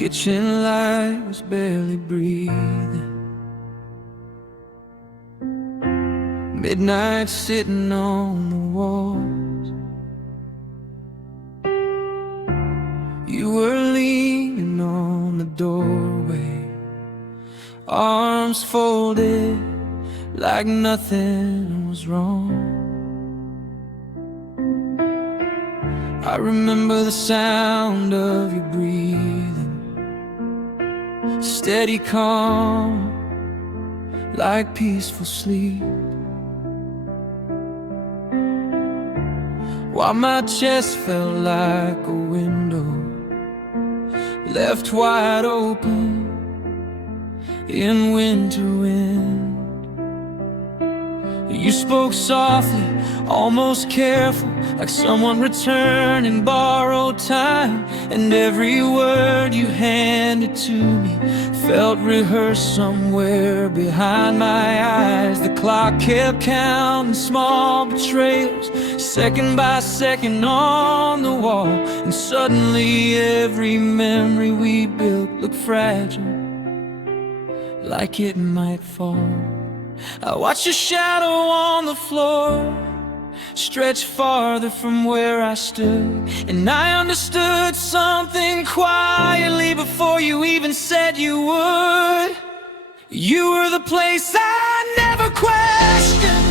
kitchen light was barely breathing. Midnight sitting on the walls. You were leaning on the doorway, arms folded like nothing was wrong. I remember the sound of you breathing, steady calm, like peaceful sleep. While my chest felt like a window left wide open in winter wind. You spoke softly, almost careful, like someone returning borrowed time. And every word you handed to me felt rehearsed somewhere behind my eyes. The clock kept counting small betrayals, second by second on the wall. And suddenly every memory we built looked fragile, like it might fall. I watched your shadow on the floor stretch farther from where I stood, and I understood something quietly before you even said you would. You were the place I never questioned,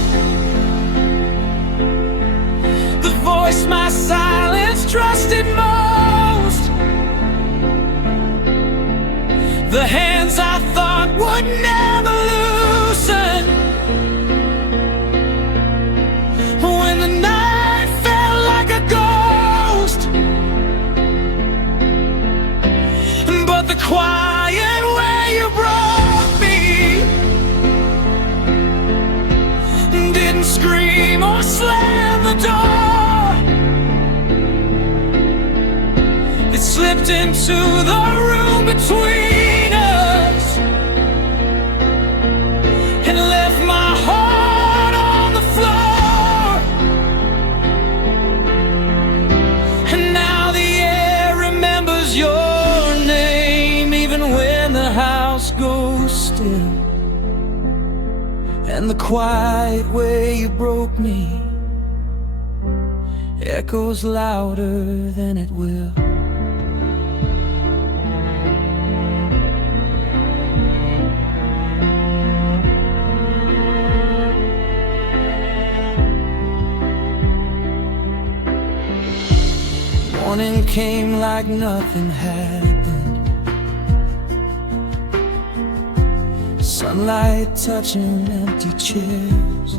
the voice my silence trusted most, the hands I thought would never loosen. When the night felt like a ghost, but the quiet way you broke me didn't scream or slam the door. It slipped into the room between us and left my heart on the floor. And now the air remembers your name, even when the house goes still. And the quiet way you broke me echoes louder than it will. Morning came like nothing happened, sunlight touching empty chairs,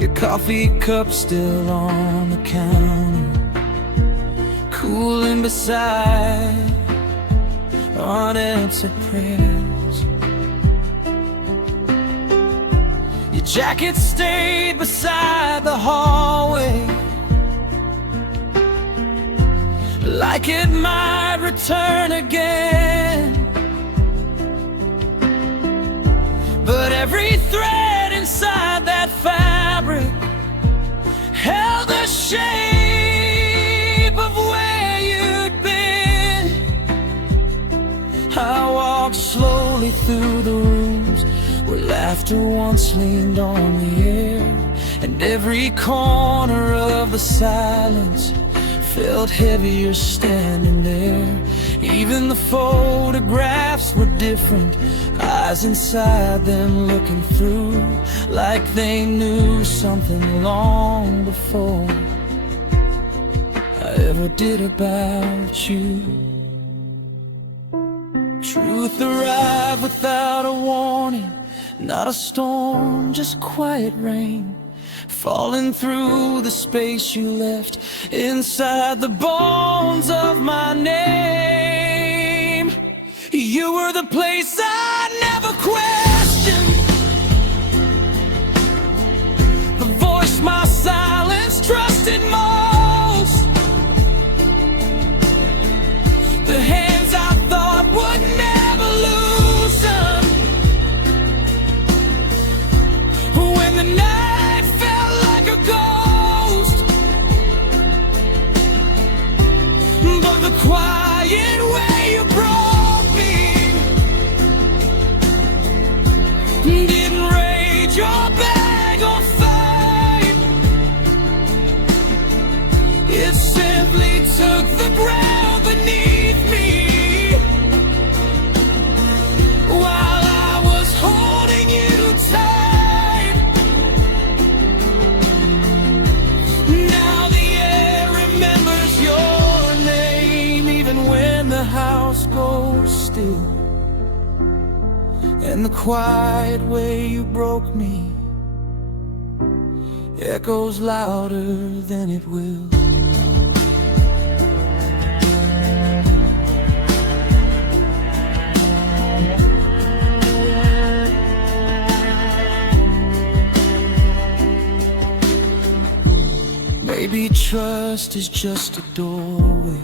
your coffee cup still on the counter, cooling beside unanswered prayers. Your jacket stayed beside the hallway, like it might return again. But every thread inside that fabric held the shape of where you'd been. I walked slowly through the rooms where laughter once leaned on the air, and every corner of the silence felt heavier standing there. Even the photographs were different, eyes inside them looking through, like they knew something long before I ever did about you. Truth arrived without a warning, not a storm, just quiet rain, falling through the space you left inside the bones of my name. You were the place I never questioned, the voice my silence trusted most, the hands I thought would never loosen. When the night felt like a ghost, But the quiet way you broke me didn't rage or beg or fight. It simply took the ground beneath me while I was holding you tight. Now the air remembers your name, even when the house goes still. And the quiet way you broke me echoes louder than it will. Maybe trust is just a doorway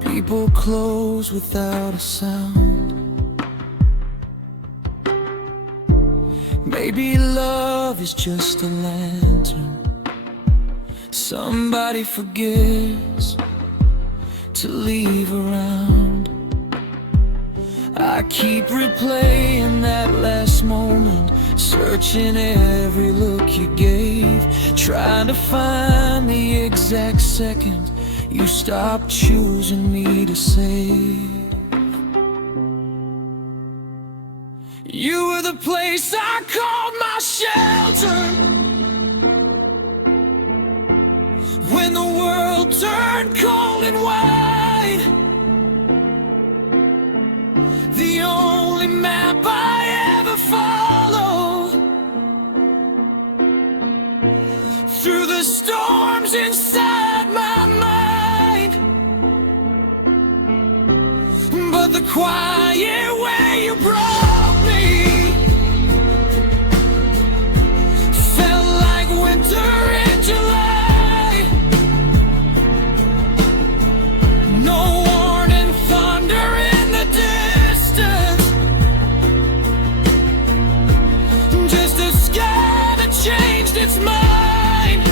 people close without a sound. Maybe love is just a lantern somebody forgets to leave around. I keep replaying that last moment, searching every look you gave, trying to find the exact second you stopped choosing me to save. You were the place I called my shelter when the world turned cold and wide. The only map I ever followed through the storms inside my mind. But the quiet way you broke me felt like winter in July. No warning, thunder in the distance, just a sky that changed its mind.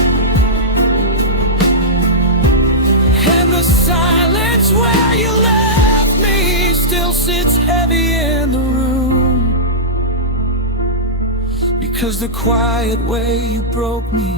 And the silence where you left me still sits heavy in the room, because the quiet way you broke me